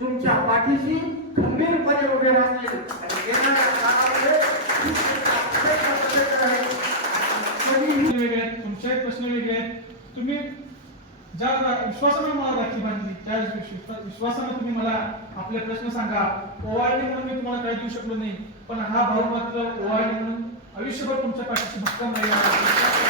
तुमच्या पाठीशी खंबीरपणे उभे राहतील. वेगळे आहेत तुमचे प्रश्न वेगळे आहेत. तुम्ही ज्या विश्वासाने मला राखी बांधली त्या विश्वासाने तुम्ही मला आपले प्रश्न सांगा. ओवाळणी म्हणून मी तुम्हाला काही देऊ शकलो नाही पण हा भाऊ मात्र ओवाळणी म्हणून आयुष्यभर तुमच्या पाठीशी भक्कम नाही